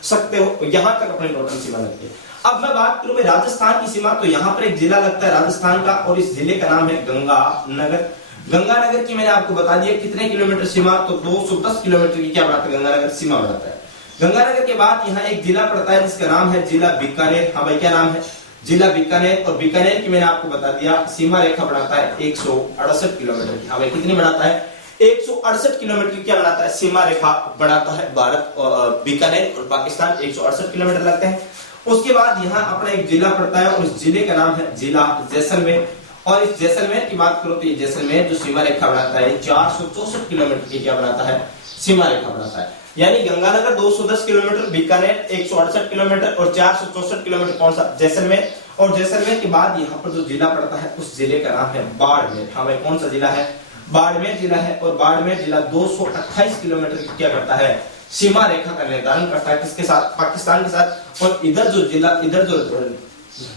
सकते हो, यहां तक अपनी टोटल सीमा लगती है। अब मैं बात करूं राजस्थान की सीमा, तो यहां पर एक जिला लगता है राजस्थान का और इस जिले का नाम है गंगानगर। गंगानगर की मैंने आपको बता दिया कितने किलोमीटर सीमा, तो 210 किलोमीटर की क्या बात है, गंगानगर सीमा बनाता है। गंगानगर के बाद यहाँ एक जिला पड़ता है जिसका नाम है जिला बीकानेर। हाँ भाई क्या नाम है, जिला बीकानेर। और बीकानेर की मैंने आपको बता दिया सीमा रेखा बढ़ाता है 168 किलोमीटर की। हाँ भाई कितनी बढ़ाता है, 168 किलोमीटर की क्या बनाता है, सीमा रेखा बढ़ाता है भारत और बीकानेर और पाकिस्तान 168 किलोमीटर लगते हैं। उसके बाद यहाँ अपना एक जिला पड़ता है और उस जिले का नाम है जिला जैसलमेर। और इस जैसलमेर की बात करो तो ये जैसलमेर जो सीमा रेखा बनाता है 464 किलोमीटर की क्या बनाता है, सीमा रेखा बनाता है। यानी गंगानगर 210 किलोमीटर, बीकानेर 168 किलोमीटर और 464 किलोमीटर कौन सा, जैसलमेर। और जैसलमेर के बाद यहाँ पर जो जिला पड़ता है उस जिले का नाम है बाड़मेर। हाँ भाई कौन सा जिला है, बाड़मेर जिला है। और बाड़मेर जिला 228 किलोमीटर की क्या करता है, सीमा रेखा का निर्धारण करता है किसके साथ, पाकिस्तान के साथ। और इधर जो जिला, इधर जो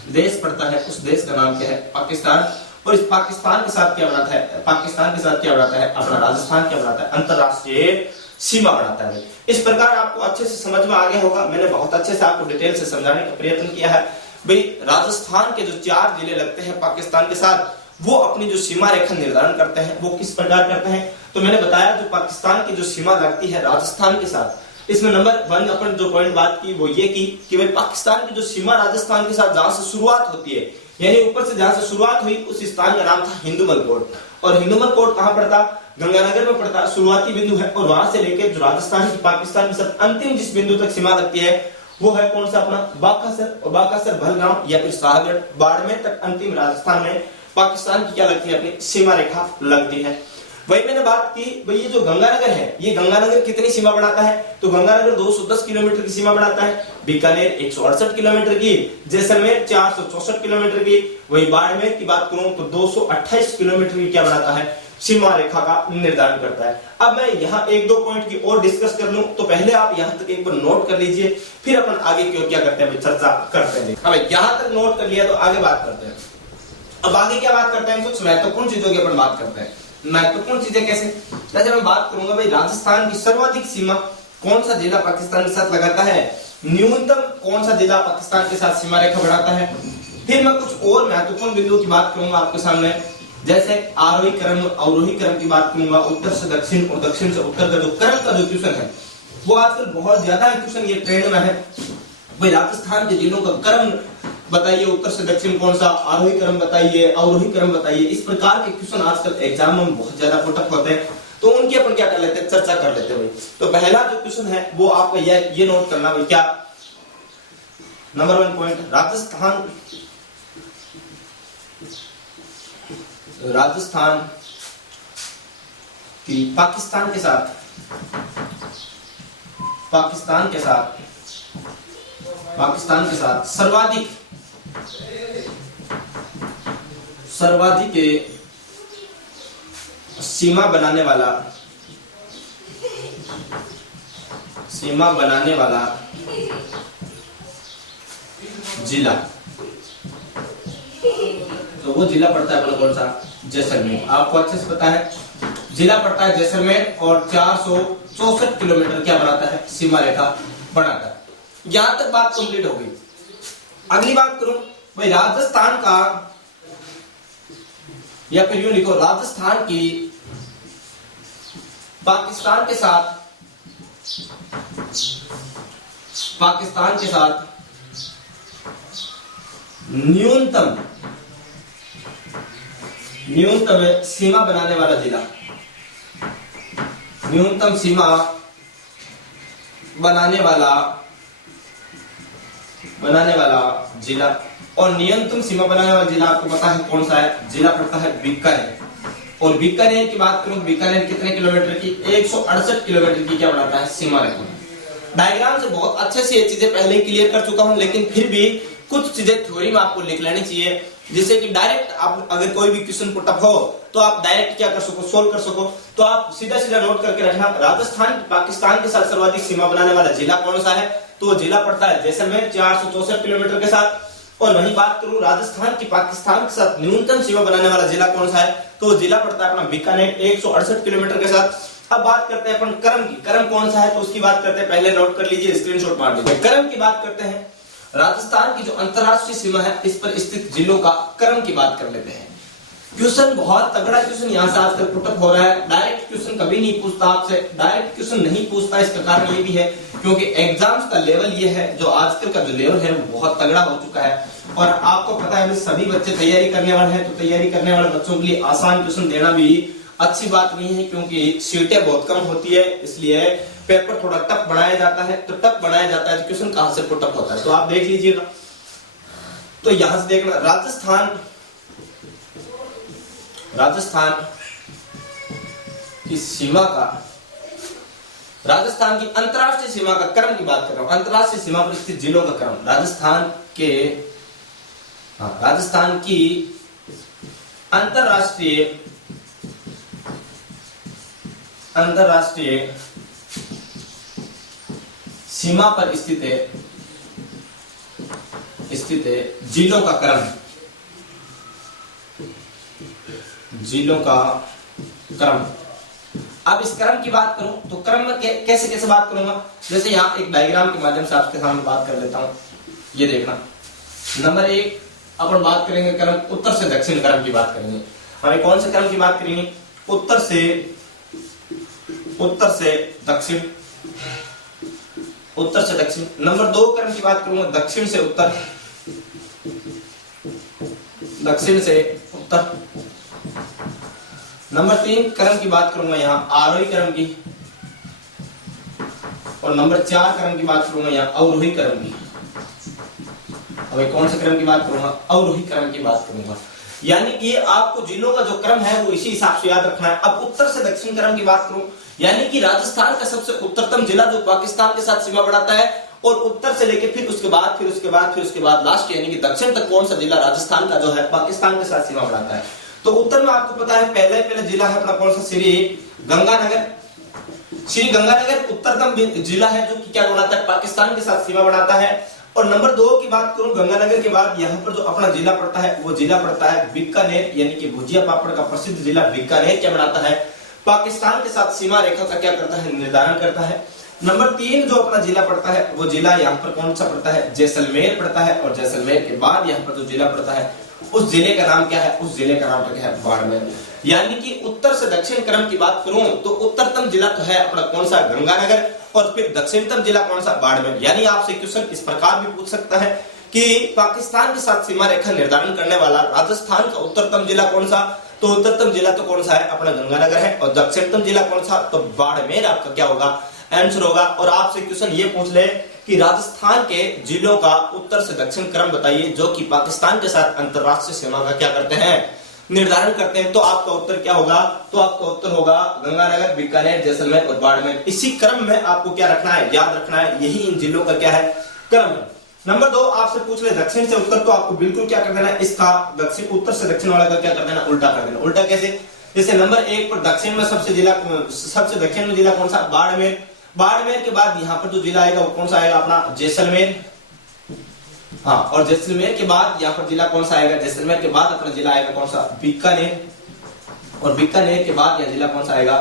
देश पड़ता है उस देश का नाम क्या है, पाकिस्तान। और इस पाकिस्तान के साथ क्या बनाता है, पाकिस्तान के साथ क्या बनाता है, अपना राजस्थान क्या बनाता है, अंतरराष्ट्रीय सीमा बनाता है। इस प्रकार आपको अच्छे से समझ में आ गया होगा, मैंने बहुत अच्छे से आपको डिटेल से समझाने का प्रयत्न किया है। भाई राजस्थान के जो 4 जिले लगते हैं पाकिस्तान के साथ, वो अपनी जो सीमा रेखा निर्धारण करते हैं वो किस प्रकार करते हैं, तो मैंने बताया जो पाकिस्तान की जो सीमा लगती है राजस्थान के साथ, इसमें नंबर 1 अपन जो पॉइंट बात की वो ये की कि भाई पाकिस्तान की जो सीमा राजस्थान के साथ जहां से शुरुआत होती है, यानी ऊपर से जहां से शुरुआत हुई उस स्थान का नाम था हिंदुमल कोट। और हिंदुमल कोट कहां पड़ता, गंगानगर में पड़ता, शुरुआती बिंदु है। और वहां से लेकर जो राजस्थान की पाकिस्तान के साथ अंतिम जिस बिंदु तक सीमा लगती है वो है कौन सा, अपना बाखासर। और बाखासर भलगांव या फिर शाहगढ़ बाड़मेर तक अंतिम राजस्थान में पाकिस्तान की क्या लगती है, अपनी सीमा रेखा लगती है। वही मैंने बात की भाई ये जो गंगानगर है, ये गंगानगर कितनी सीमा बढ़ाता है, तो गंगानगर 210 किलोमीटर की सीमा बढ़ाता है, बीकानेर 168 किलोमीटर की, जैसलमेर 464 किलोमीटर की, वही बाड़मेर की बात करूं तो 228 किलोमीटर की क्या बनाता है, सीमा रेखा का निर्धारण करता है। अब मैं यहाँ 1-2 पॉइंट की और डिस्कस कर लूं, तो पहले आप यहाँ तक एक बार नोट कर लीजिए, फिर अपन आगे की ओर क्या करते हैं, चर्चा करते हैं। अब यहाँ तक नोट कर लिया तो आगे बात करते हैं। अब आगे क्या बात करते हैं, कुछ महत्वपूर्ण चीजों की अपन बात करते हैं। महत्वपूर्ण चीजें कैसे, जैसे मैं बात करूंगा भाई राजस्थान की सर्वाधिक सीमा कौन सा जिला पाकिस्तान के साथ लगाता है, न्यूनतम कौन सा जिला पाकिस्तान के साथ सीमा रेखा बढ़ाता है। फिर मैं कुछ और महत्वपूर्ण बिंदुओं की बात करूंगा आपके सामने, जैसे आरोही क्रम और अवरोही क्रम की बात करूंगा, उत्तर से दक्षिण और दक्षिण से उत्तर का जो क्रम का जो क्वेश्चन है वो आजकल बहुत ज्यादा क्वेश्चन ये ट्रेंड में है। भाई राजस्थान के जिलों का क्रम बताइए, उत्तर से दक्षिण कौन सा, आरोही क्रम बताइए, अवरोही क्रम बताइए। इस प्रकार के क्वेश्चन आजकल एग्जाम में बहुत ज्यादा पुटअप होते हैं, तो उनकी अपन क्या कर लेते हैं, चर्चा कर लेते हैं भाई। तो पहला जो क्वेश्चन है वो आपका ये नोट करना भाई, क्या नंबर 1 पॉइंट, राजस्थान की पाकिस्तान के साथ सर्वाधिक सीमा बनाने वाला जिला तो वो जिला पड़ता है अपना कौन सा, जैसलमेर। आपको अच्छे से पता है जिला पड़ता है जैसलमेर और 464 किलोमीटर क्या बनाता है, सीमा रेखा बनाता है। यहां तक बात कंप्लीट हो गई। अगली बात करूं भाई राजस्थान का, या फिर यूं लिखो राजस्थान की पाकिस्तान के साथ न्यूनतम सीमा बनाने वाला जिला, न्यूनतम सीमा बनाने वाला जिला। और न्यूनतम सीमा बनाने वाला जिला आपको पता है कौन सा है, जिला पड़ता है बीकानेर। और बीकानेर की बात करूं, बीकानेर कितने किलोमीटर की, 168 किलोमीटर की क्या बनाता है, सीमा रेखा। डायग्राम से बहुत अच्छे से ये चीजें पहले ही क्लियर कर चुका हूं, लेकिन फिर भी कुछ चीजें थ्योरी में आपको लिख लेनी चाहिए, जिससे कि डायरेक्ट आप अगर कोई भी क्वेश्चन पुटअप हो तो आप डायरेक्ट क्या कर सको, सोल्व कर सको। तो आप सीधा सीधा नोट करके रखना, राजस्थान पाकिस्तान के साथ सर्वाधिक सीमा बनाने वाला जिला कौन सा है, तो वो जिला पड़ता है जैसलमेर 464 किलोमीटर के साथ। और वहीं बात करूं राजस्थान की पाकिस्तान के साथ न्यूनतम सीमा बनाने वाला जिला कौन सा है, तो वो जिला पड़ता है अपना बीकानेर 168 किलोमीटर के साथ। अब बात करते हैं अपन कर्म की, कर्म कौन सा है तो उसकी बात करते हैं, पहले नोट कर लीजिए, स्क्रीनशॉट मार लीजिए। कर्म की बात करते हैं, राजस्थान की जो अंतरराष्ट्रीय सीमा है इस पर स्थित जिलों का कर्म की बात कर लेते हैं। क्वेश्चन बहुत तगड़ा क्वेश्चन यहाँ से आजकल पुटअप हो रहा है, डायरेक्ट क्वेश्चन कभी नहीं पूछता आपसे, डायरेक्ट क्वेश्चन नहीं पूछता। इसका कारण ये भी है क्योंकि एग्जाम्स का लेवल ये है, जो आजकल का जो लेवल है वो बहुत तगड़ा हो चुका है। और आपको पता है सभी बच्चे तैयारी करने वाले हैं, तो तैयारी करने वाले बच्चों के लिए आसान क्वेश्चन देना भी अच्छी बात नहीं है, क्योंकि सीटें बहुत कम होती है, इसलिए पेपर थोड़ा टफ बनाया जाता है। तो टफ बनाया जाता है तो क्वेश्चन कहां से पुटअप होता है, तो आप देख लीजिएगा। तो यहां से देखना राजस्थान की सीमा का, राजस्थान की अंतरराष्ट्रीय सीमा का क्रम की बात कर रहा हूं, अंतरराष्ट्रीय सीमा पर स्थित जिलों का क्रम। राजस्थान की अंतरराष्ट्रीय सीमा पर स्थित है जिलों का क्रम, जिलों का क्रम। अब इस क्रम की बात करूं तो क्रम में कैसे कैसे बात करूंगा, जैसे यहाँ एक डायग्राम के माध्यम से आपके सामने बात कर लेता हूं। ये देखना, नंबर 1 अपन बात करेंगे क्रम, उत्तर से दक्षिण क्रम की बात करेंगे। हमें कौन से क्रम की बात करेंगे, उत्तर से दक्षिण, उत्तर से दक्षिण। नंबर 2 क्रम की बात करूंगा, दक्षिण से उत्तर, दक्षिण से उत्तर। नंबर 3 क्रम की बात करूंगा यहाँ आरोही क्रम की, और नंबर 4 क्रम की बात करूंगा यहाँ अवरोही क्रम की। अभी कौन से क्रम की बात करूंगा, अवरोही क्रम की बात करूंगा। यानी कि आपको जिलों का जो क्रम है वो इसी हिसाब से याद रखना है। अब उत्तर से दक्षिण क्रम की बात करूं, यानी कि राजस्थान का सबसे उत्तरतम जिला जो पाकिस्तान के साथ सीमा बढ़ाता है, और उत्तर से लेके फिर उसके बाद लास्ट यानी कि दक्षिण तक कौन सा जिला राजस्थान का जो है पाकिस्तान के साथ सीमा बढ़ाता है। तो उत्तर में आपको पता है पहले जिला है अपना कौन सा, श्री गंगानगर उत्तरतम जिला है जो कि क्या बनाता है, पाकिस्तान के साथ सीमा बढ़ाता है। और नंबर 2 की बात करूं, गंगानगर के बाद यहाँ पर जो अपना जिला पड़ता है वो जिला पड़ता है बीकानेर, यानी कि भुजिया पापड़ का प्रसिद्ध जिला बीकानेर क्या बनाता है, पाकिस्तान के साथ सीमा रेखा का क्या करता है, निर्धारण करता है। नंबर 3 जो अपना जिला पड़ता है वो जिला यहाँ पर कौन सा पड़ता है, जैसलमेर पड़ता है। और जैसलमेर के बाद यहाँ पर जो जिला पड़ता है उस जिले का नाम क्या है, उस जिले का नाम क्या है, बाड़मेर। यानी कि उत्तर से दक्षिण क्रम की बात करूं तो उत्तरतम जिला तो है अपना कौन सा, गंगानगर, और फिर दक्षिणतम जिला कौन सा, बाड़मेर। यानी आपसे क्वेश्चन इस प्रकार भी पूछ सकता है कि पाकिस्तान के साथ सीमा रेखा निर्धारण करने वाला राजस्थान का उत्तरतम जिला कौन सा, तो उत्तरतम जिला तो कौन सा है, अपना गंगानगर है। और दक्षिणतम जिला कौन सा, तो बाड़मेर आपका क्या होगा, आंसर होगा। और आपसे क्वेश्चन ये पूछ ले कि राजस्थान के जिलों का उत्तर से दक्षिण क्रम बताइए जो कि पाकिस्तान के साथ अंतरराष्ट्रीय सीमा का क्या करते हैं, निर्धारण करते हैं, तो आपका उत्तर क्या होगा, तो आपका उत्तर होगा गंगानगर, बीकानेर, जैसलमेर और बाड़मेर। इसी क्रम में आपको क्या रखना है, याद रखना है, यही इन जिलों का क्या है, क्रम है। नंबर 2 आपसे पूछ ले दक्षिण से उत्तर, तो आपको बिल्कुल क्या कर देना है, इसका दक्षिण उत्तर से दक्षिण वाला का क्या कर देना, उल्टा कर देना। उल्टा कैसे, जैसे नंबर 1 पर दक्षिण में सबसे दक्षिण में जिला कौन सा, बाड़मेर। बाड़मेर के बाद यहाँ पर जो जिला आएगा वो कौन सा आएगा, अपना जैसलमेर। हाँ, और जैसलमेर के बाद यहाँ पर जिला कौन सा आएगा, जैसलमेर के बाद अपना जिला आएगा कौन सा, बीकानेर, और बीकानेर के बाद यह जिला कौन सा आएगा,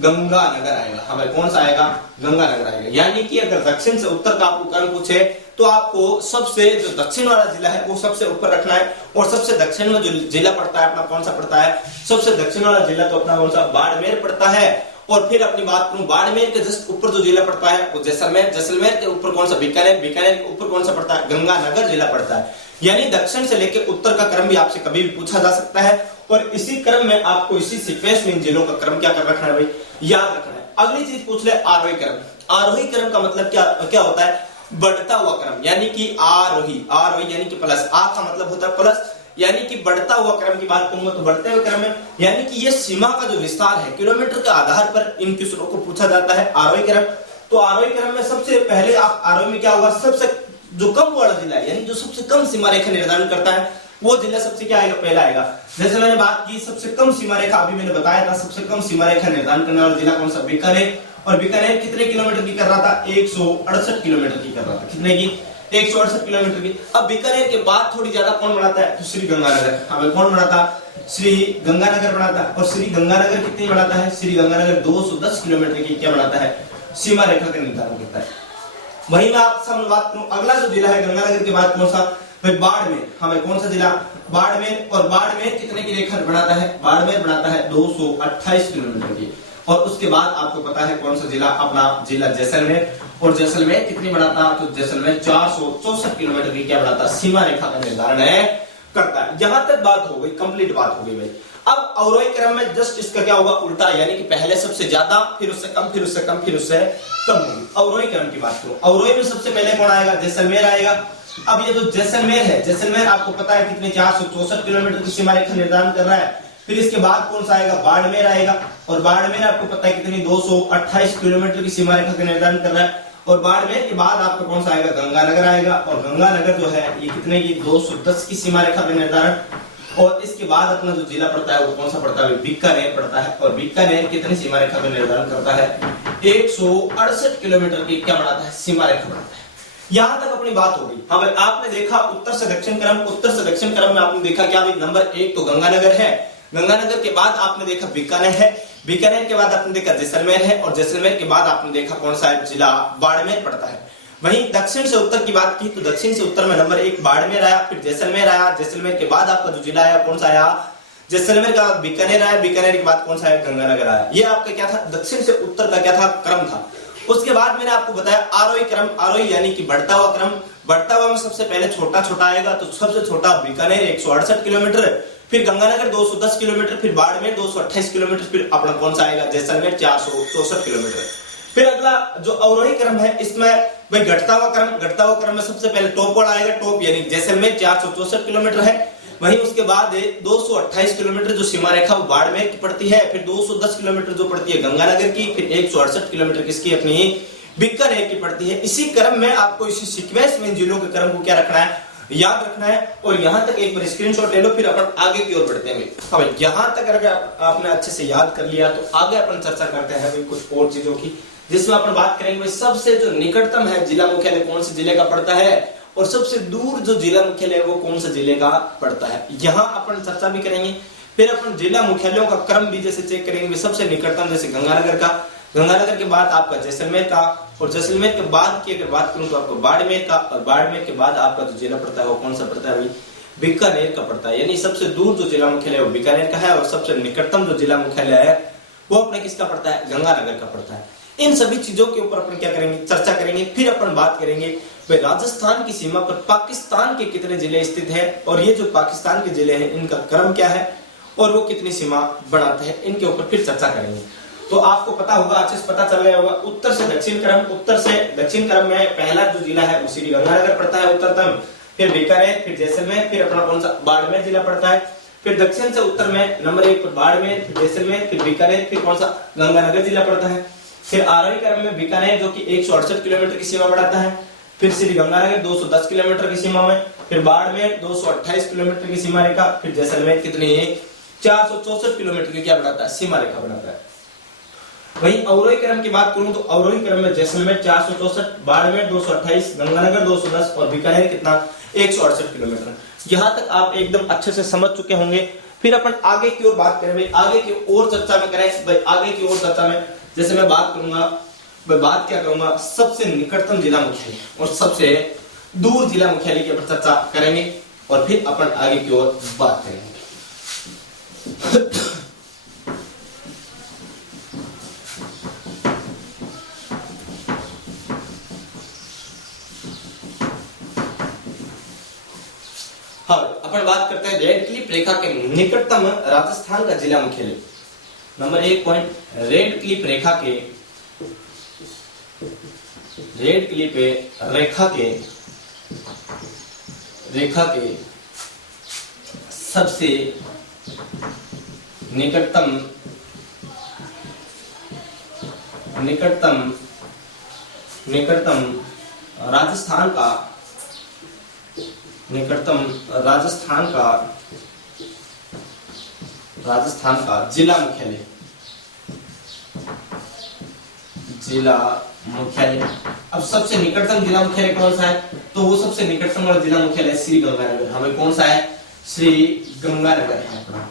गंगानगर आएगा। हाँ भाई, कौन सा आएगा, गंगानगर आएगा। यानी कि अगर दक्षिण से उत्तर का आपको क्रम पूछे तो आपको सबसे जो दक्षिण वाला जिला है वो सबसे ऊपर रखना है, और सबसे दक्षिण में जो जिला पड़ता है अपना कौन सा पड़ता है, सबसे दक्षिण वाला जिला तो अपना कौन सा, बाड़मेर पड़ता है। और फिर अपनी बात करूं, बाड़मेर के जस्ट ऊपर जो जिला पड़ता है वो जैसलमेर, जैसलमेर के ऊपर कौन सा, बीकानेर, बीकानेर के ऊपर कौन सा पड़ता है, गंगानगर जिला पड़ता है। यानी दक्षिण से लेकर उत्तर का क्रम भी आपसे कभी भी पूछा जा सकता है, और इसी क्रम में आपको इसी सीक्वेंस में इन जिलों का क्रम क्या कर रखना है भाई, याद रखना है। अगली चीज पूछ ले, आरोही क्रम। आरोही क्रम का मतलब क्या होता है, बढ़ता हुआ क्रम, यानी कि आरोही, आरोही यानी कि प्लस, आ का मतलब होता है प्लस, यानी कि बढ़ता हुआ क्रम की बात करूंगा तो बढ़ते हुए क्रम है, यानी कि ये सीमा का जो विस्तार है किलोमीटर के आधार पर इन क्वेश्चनों को पूछा जाता है, आरोही क्रम। तो आरोही क्रम में सबसे पहले आप आरोही में क्या होगा, सबसे जो कम वाला जिला है, यानी जो सबसे कम सीमा रेखा निर्धारण करता है वो जिला सबसे क्या आएगा, पहला आएगा। जैसे मैंने बात की सबसे कम सीमा रेखा, अभी मैंने बताया था सबसे कम सीमा रेखा निर्धारण करने वाला जिला कौन सा, बीकानेर। और बीकानेर कितने किलोमीटर की कर रहा था, 168 किलोमीटर की कर रहा था, कितने की, 168 किलोमीटर की। अब बीकानेर के बाद थोड़ी ज्यादा कौन बनाता है, तो श्री गंगानगर। हमें कौन बनाता, श्री गंगानगर बनाता है। और श्री गंगानगर कितनी बनाता है, श्री गंगानगर 210 किलोमीटर की क्या बनाता है, सीमा रेखा का निर्धारण करता है। वहीं मैं आपसे बात करूं, अगला जो जिला है गंगानगर के बाद कौन सा भाई, बाड़मेर। हमें कौन सा जिला, बाड़मेर। और बाड़मेर कितने की रेखा बनाता है, बाड़मेर बनाता है 228 किलोमीटर की। और उसके बाद आपको पता है कौन सा जिला, अपना जिला जैसलमेर। और जैसलमेर कितनी बनाता है, तो जैसलमेर 464 किलोमीटर की क्या बनाता है, सीमा रेखा का निर्धारण करता है। यहां तक बात हो गई, कंप्लीट बात हो गई भाई। अब अवरोही क्रम में जस्ट इसका क्या होगा, उल्टा, यानी कि पहले सबसे ज्यादा, फिर उससे कम, फिर उससे कम, फिर उससे कम होगी। अवरोही क्रम की बात करो, अवरोही में सबसे पहले कौन आएगा, जैसलमेर आएगा। अब ये जो जैसलमेर है, जैसलमेर आपको पता है कितने 464 किलोमीटर की सीमा रेखा निर्धारण कर रहा है। फिर इसके बाद कौन सा आएगा, बाड़मेर आएगा। और बाड़मेर आपको पता है कितनी 228 किलोमीटर की सीमा रेखा का निर्धारण कर रहा है। और बाड़मेर के बाद आपका कौन सा आएगा, गंगानगर आएगा। और गंगानगर जो है ये कितने की, 210 की सीमा रेखा का निर्धारण। और इसके बाद अपना जो जिला पड़ता है वो कौन सा पड़ता है, बीकानेर पड़ता है। और बीकानेर कितनी सीमा रेखा का निर्धारण करता है, 168 किलोमीटर की क्या बनाता है, सीमा रेखा बनाता है। यहां तक अपनी बात हो गई। हाँ भाई, आपने देखा उत्तर से दक्षिण क्रम, उत्तर से दक्षिण क्रम में आपने देखा क्या भाई, नंबर 1 तो गंगानगर है, गंगानगर के बाद आपने देखा बीकानेर है, बीकानेर के बाद आपने देखा जैसलमेर है, और जैसलमेर के बाद आपने देखा कौन सा जिला, बाड़मेर पड़ता है। वहीं दक्षिण से उत्तर की बात की तो दक्षिण से उत्तर में नंबर 1 बाड़मेर आया, फिर जैसलमेर आया, जैसलमेर के बाद आपका जो जिला आया कौन सा आया, जैसलमेर के बाद बीकानेर आया, बीकानेर के बाद कौन सा आया, गंगानगर आया। ये आपका क्या था, दक्षिण से उत्तर का क्या था, क्रम था। उसके बाद मैंने आपको बताया आरोही क्रम, आरोही यानी कि बढ़ता हुआ क्रम। बढ़ता हुआ में सबसे पहले छोटा छोटा आएगा, तो सबसे छोटा बीकानेर 168 किलोमीटर, फिर गंगानगर 210 किलोमीटर, फिर बाड़मेर 228 किलोमीटर, फिर अपना कौन सा आएगा, जैसलमेर 464 किलोमीटर। फिर अगला जो अवरोही क्रम है इसमें भाई घटता हुआ क्रम, घटता हुआ क्रम में सबसे पहले टॉप वाला आएगा, टॉप यानी जैसलमेर 464 किलोमीटर है। वहीं उसके बाद 228 किलोमीटर जो सीमा रेखा वो बाड़मेर की पड़ती है, फिर 210 किलोमीटर जो पड़ती है गंगानगर की, फिर 168 किलोमीटर किसकी, अपनी बीकानेर की पड़ती है। इसी क्रम में आपको इसी सीक्वेंस में जिलों के क्रम को क्या रखना है, याद रखना है। और यहां तक एक बार स्क्रीनशॉट ले लो, फिर अपन आगे की ओर बढ़ते हैं। अब यहां तक अगर आपने अच्छे से याद कर लिया तो आगे अपन चर्चा करते हैं भाई कुछ और चीजों की, जिसमें अपन बात करेंगे भाई सबसे जो निकटतम है जिला मुख्यालय कौन से जिले का पड़ता है, और सबसे दूर जो जिला मुख्यालय है वो कौन सा जिले का पड़ता है। यहाँ अपन चर्चा भी करेंगे। फिर अपन जिला मुख्यालयों का क्रम भी जैसे चेक करेंगे, सबसे निकटतम जैसे गंगानगर का, गंगानगर के बाद आपका जैसलमेर का, और जैसलमेर के बाद की अगर बात करूं तो आपको बाड़मेर का, और बाड़मेर के बाद आपका जो जिला पड़ता है वो कौन सा पड़ता है भाई, बीकानेर का पड़ता है। यानी सबसे दूर जो जिला मुख्यालय है वो बीकानेर का है, और सबसे निकटतम जो जिला मुख्यालय है वो अपने किसका पड़ता है, गंगानगर का पड़ता है। इन सभी चीजों के ऊपर अपन क्या करेंगे, चर्चा करेंगे। फिर अपन बात करेंगे भाई राजस्थान की सीमा पर पाकिस्तान के कितने जिले स्थित हैं, और ये जो पाकिस्तान के जिले हैं इनका क्रम क्या है, और वो कितनी सीमा बनाते हैं, इनके ऊपर फिर चर्चा करेंगे। तो आपको पता होगा, अच्छे से पता चल गया होगा, उत्तर से दक्षिण क्रम, उत्तर से दक्षिण क्रम में पहला जो जिला है वो श्री गंगानगर पड़ता है उत्तरतम, फिर बीकानेर, फिर जैसलमेर, फिर अपना कौन सा बाड़मेर जिला पड़ता है। फिर दक्षिण से उत्तर में नंबर 1 पर बाड़मेर, फिर जैसलमेर, फिर बीकानेर, फिर कौन सा गंगानगर जिला पड़ता है। फिर आरोही क्रम में बीकानेर जो कि 168 किलोमीटर की सीमा बढ़ाता है, फिर श्री गंगानगर 210 किलोमीटर की सीमा में, फिर बाड़मेर 228 किलोमीटर की सीमा रेखा, फिर जैसलमेर कितनी है 464 किलोमीटर की क्या बढ़ाता है, सीमा रेखा बनाता है। वहीं अवरोही क्रम की बात करूं तो अवरोही क्रम में जैसलमेर 464, बाड़मेर 228, गंगानगर 210 और बीकानेर कितना 168 किलोमीटर। यहां तक आप एकदम अच्छे से समझ चुके होंगे। फिर अपन आगे की ओर बात करें भाई, आगे की ओर चर्चा में करें भाई, आगे की ओर चर्चा में जैसे मैं बात करूंगा, मैं बात क्या करूंगा, सबसे निकटतम जिला मुख्यालय और सबसे दूर जिला मुख्यालय की अपन चर्चा करेंगे और फिर अपन आगे की ओर बात करेंगे। हाँ, अपन बात करते हैं रेड क्लिफ रेखा के निकटतम राजस्थान का जिला मुख्यालय। नंबर 1 पॉइंट, रेड क्लिफ रेखा के सबसे निकटतम राजस्थान का जिला मुख्यालय। अब सबसे निकटतम जिला मुख्यालय कौन सा है, तो वो सबसे निकटतम वाला जिला मुख्यालय श्री गंगानगर। हमें कौन सा है, श्री गंगानगर है अपना।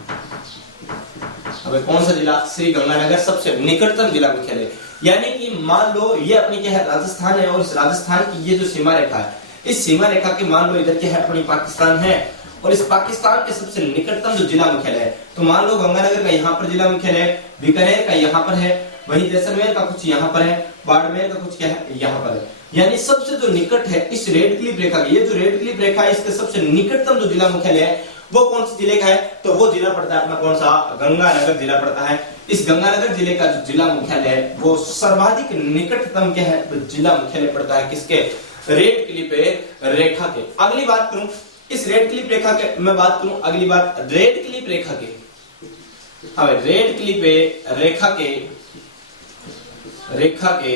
हमें कौन सा जिला, श्री गंगानगर सबसे निकटतम जिला मुख्यालय। यानी कि मान लो ये अपनी क्या है, राजस्थान है और इस राजस्थान की ये जो सीमा रेखा है, इस सीमा रेखा के मान लो इधर क्या है, अपनी पाकिस्तान है और इस पाकिस्तान के सबसे निकटतम जो जिला मुख्यालय है, तो मान लो गंगानगर का यहाँ पर जिला मुख्यालय है, बीकानेर का यहाँ पर है, वहीं जैसलमेर का कुछ यहाँ पर है, बाड़मेर का कुछ क्या है यहाँ पर है। यानी सबसे जो निकट है इस रेड क्लिफ रेखा की, ये जो रेड क्लिफ रेखा है इसके सबसे निकटतम जो जिला मुख्यालय है वो कौन से जिले का है, तो वो जिला पड़ता है अपना कौन सा, गंगानगर जिला पड़ता है। इस गंगानगर जिले का जो जिला मुख्यालय है वो सर्वाधिक निकटतम क्या है, तो जिला मुख्यालय पड़ता है किसके, रेड क्लिफ रेखा के। अगली बात करूं इस रेड क्लिफ रेखा के, मैं बात करूं अगली बात रेड क्लिफ रेखा के। अब रेड क्लिफ रेखा के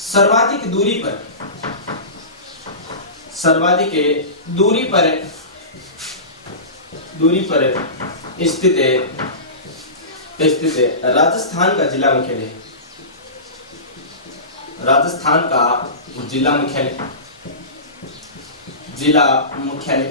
सर्वाधिक दूरी पर स्थित राजस्थान का जिला मुख्यालय, राजस्थान का जिला मुख्यालय।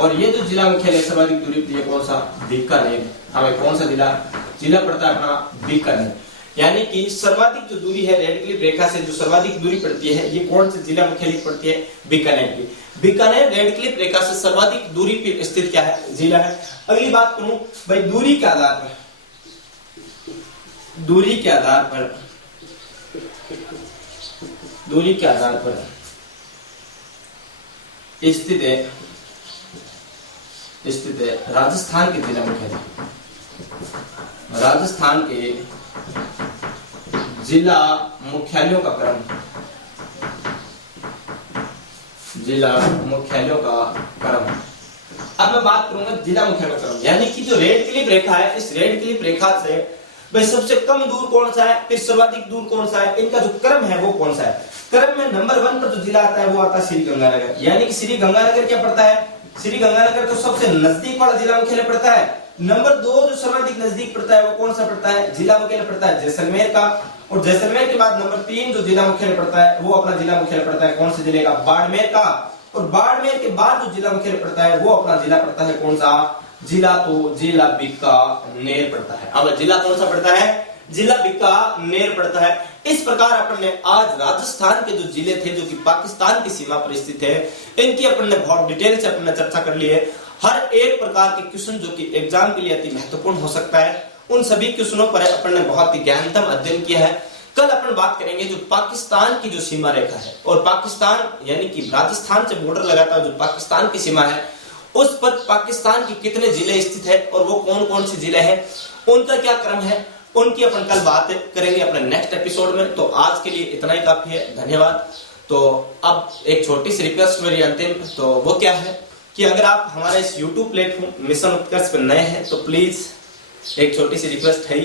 और ये जो जिला मुख्यालय सर्वाधिक दूरी पर कौन सा, बीकानेर। हमें कौन सा जिला पड़ता है अपना, बीकानेर। यानी कि सर्वाधिक जो दूरी है रेड क्लिफ रेखा से, जो सर्वाधिक दूरी पड़ती है ये कौन से जिला मुख्यालय पड़ती है, बीकानेर की। बीकानेर रेड क्लिफ रेखा से सर्वाधिक दूरी पर स्थित क्या है, जिला है। अगली बात करूं भाई, दूरी के आधार पर स्थित है राजस्थान के जिला मुख्यालय, राजस्थान के जिला मुख्यालयों का क्रम, अब मैं बात करूंगा जिला मुख्यालय का क्रम। यानी कि जो रेड क्लिफ रेखा है, इस रेड क्लिफ रेखा से भाई सबसे कम दूर कौन सा है, फिर सर्वाधिक दूर कौन सा है, इनका जो क्रम है वो कौन सा है। क्रम में नंबर 1 पर जो जिला आता है वो आता है श्री गंगानगर। यानी कि श्री गंगानगर क्या पड़ता है, श्री गंगानगर तो सबसे नजदीक वाला जिला मुख्यालय पड़ता है। नंबर 2 जो सर्वाधिक नजदीक पड़ता है वो कौन सा पड़ता है, जिला मुख्यालय पड़ता है जैसलमेर का। और जैसलमेर के बाद नंबर 3 जो जिला मुख्यालय पड़ता है वो अपना जिला मुख्यालय पड़ता है कौन से जिले का, बाड़मेर का। और बाड़मेर के बाद जो जिला मुख्यालय पड़ता है वो अपना जिला पड़ता है कौन सा जिला, तो जिला बीकानेर पड़ता है। अब जिला कौन सा पड़ता है, जिला बीकानेर पड़ता है। इस प्रकार अपन ने आज राजस्थान के जो जिले थे जो कि पाकिस्तान की सीमा पर स्थित है, इनकी अपन ने बहुत डिटेल से अपन ने चर्चा कर ली है। हर एक प्रकार के क्वेश्चन जो कि एग्जाम के लिए अति महत्वपूर्ण हो सकता है, उन सभी क्वेश्चनों पर अपन ने बहुत ही ज्ञानतम अध्ययन किया है। कल अपन बात करेंगे जो पाकिस्तान की जो सीमा रेखा है और पाकिस्तान यानी कि राजस्थान से बॉर्डर लगाता है जो पाकिस्तान की सीमा है, उस पर पाकिस्तान के कितने जिले स्थित है और वो कौन कौन से जिले हैं, उनका क्या क्रम है, उनकी अपन कल बात करेंगे अपने नेक्स्ट एपिसोड में। तो आज के लिए इतना ही काफी है, धन्यवाद। तो अब एक छोटी सी रिक्वेस्ट मेरी अंतिम, तो वो क्या है कि अगर आप हमारे इस YouTube प्लेटफॉर्म मिशन उत्कर्ष पर नए हैं तो प्लीज एक छोटी सी रिक्वेस्ट है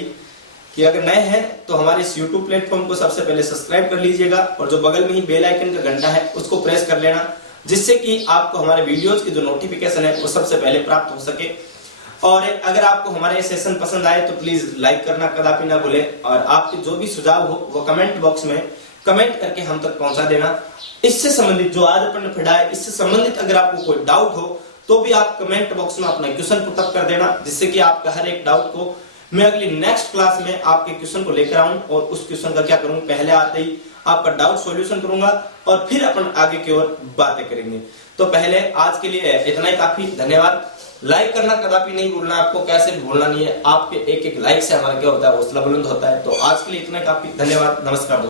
कि अगर नए हैं तो हमारे इस YouTube प्लेटफॉर्म को सबसे पहले सब्सक्राइब कर लीजिएगा और जो बगल में ही बेल आइकन का घंटा है उसको प्रेस कर लेना, जिससे कि आपको हमारे वीडियोस की जो नोटिफिकेशन है वो सबसे पहले प्राप्त हो सके। और अगर आपको हमारे सेशन पसंद आए तो प्लीज लाइक करना कदापि ना भूलें, और आपके जो भी सुझाव हो वो कमेंट बॉक्स में कमेंट करके हम तक पहुंचा देना। इससे संबंधित जो आज अपन ने पढ़ा है, इससे संबंधित अगर आपको कोई डाउट हो तो भी आप कमेंट बॉक्स में अपना क्वेश्चन पुटअप कर देना, जिससे कि आपका हर एक डाउट को मैं अगली नेक्स्ट क्लास में आपके क्वेश्चन को लेकर आऊं और उस क्वेश्चन का क्या करूं, पहले आते ही आपका डाउट सॉल्यूशन करूंगा और फिर अपन आगे की ओर बातें करेंगे। तो पहले आज के लिए इतना ही काफी, धन्यवाद। लाइक करना कदापि नहीं भूलना, आपको कैसे भी भूलना नहीं है, आपके एक एक लाइक से हमारा क्या होता है, हौसला बुलंद होता है। तो आज के लिए इतना काफी, धन्यवाद, नमस्कार।